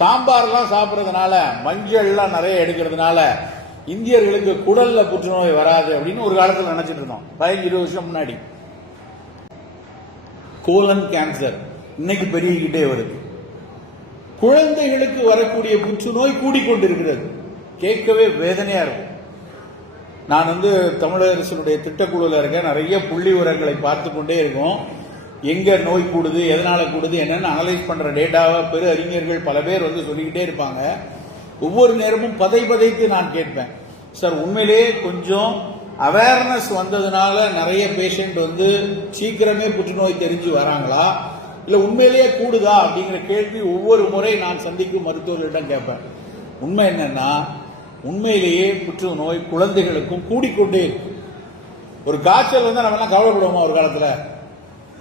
சாம்பார்லாம் சாப்பிட்றதுனால மஞ்சள்லாம் நிறைய எடுக்கிறதுனால இந்தியர்களுக்கு குடல்ல புற்றுநோய் வராது அப்படின்னு ஒரு காலத்தில் நினைச்சிட்டு இருந்தோம் 15-20 வருஷம் முன்னாடி. கோலன் கேன்சர் இன்னைக்கு பெருகிக்கிட்டே வருது. குழந்தைகளுக்கு வரக்கூடிய புற்றுநோய் கூடிக்கொண்டிருக்கிறது. கேட்கவே வேதனையா இருக்கும். நான் தமிழக அரசுடைய திட்டக்குழுல இருக்கேன். நிறைய புள்ளி விவரங்களை பார்த்து கொண்டே இருக்கோம். எங்க நோய் கூடுது, எதனால கூடுது, என்னன்னு அனலைஸ் பண்ற டேட்டாவை பெரு அறிஞர்கள் பல பேர் சொல்லிக்கிட்டே இருப்பாங்க. ஒவ்வொரு நேரமும் பதைத்து நான் கேட்பேன், சார் உண்மையிலேயே கொஞ்சம் அவேர்னஸ் வந்ததுனால நிறைய பேஷண்ட் சீக்கிரமே புற்றுநோய் தெரிஞ்சு வராங்களா, இல்ல உண்மையிலேயே கூடுதா அப்படிங்கிற கேள்வி ஒவ்வொரு முறை நான் சந்திக்கும் மருத்துவர்களிடம் கேட்பேன். உண்மை என்னன்னா, உண்மையிலேயே புற்றுநோய் குழந்தைகளுக்கும் கூடிக்கொண்டே இருக்கு. ஒரு காய்ச்சல் நம்ம எல்லாம் கவலைப்படுவோமா? ஒரு காலத்துல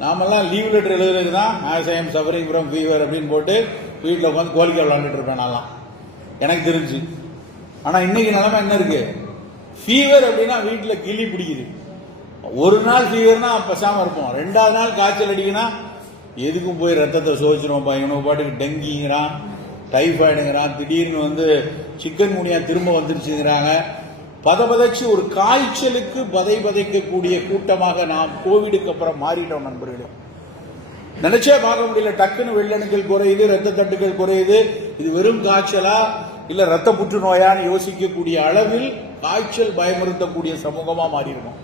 நாமெல்லாம் லீவ் லெட்டர் எழுதுறதுக்கு தான் as I am suffering from fever அப்படின்னு போட்டு வீட்டில் உட்காந்து கோழிக்கா விளாண்டுட்டு இருப்பேன் நான்லாம், எனக்கு தெரிஞ்சு. ஆனா இன்னைக்கு நிலைமை என்ன இருக்கு? ஃபீவர் அப்படின்னா வீட்டில் கிளி பிடிக்குது. ஒரு நாள் ஃபீவர்னா பேசாம இருப்போம். 2வது நாள் காய்ச்சல் அடிக்குன்னா எதுக்கும் போய் ரத்தத்தை சோதிச்சிருவோம். இவனுக்கு பாட்டுக்கு டெங்கிங்கிறான், டைஃபாய்டுங்கிறான், திடீர்னு சிக்கன் குனியா திரும்ப வந்துருச்சுங்கிறாங்க. பதச்சு ஒரு காய்ச்சலுக்கு பதைக்கக்கூடிய கூட்டமாக நாம் கோவிடுக்கு அப்புறம் மாறிட்டோம் நண்பர்களே. நினைச்சே பார்க்க முடியல. டக்குன்னு வெள்ளணுக்கள் குறையுது, ரத்த தட்டுகள் குறையுது. இது வெறும் காய்ச்சலா இல்ல ரத்த புற்றுநோயான்னு யோசிக்கக்கூடிய அளவில் காய்ச்சல் பயமுறுத்தக்கூடிய சமூகமா மாறிடும்.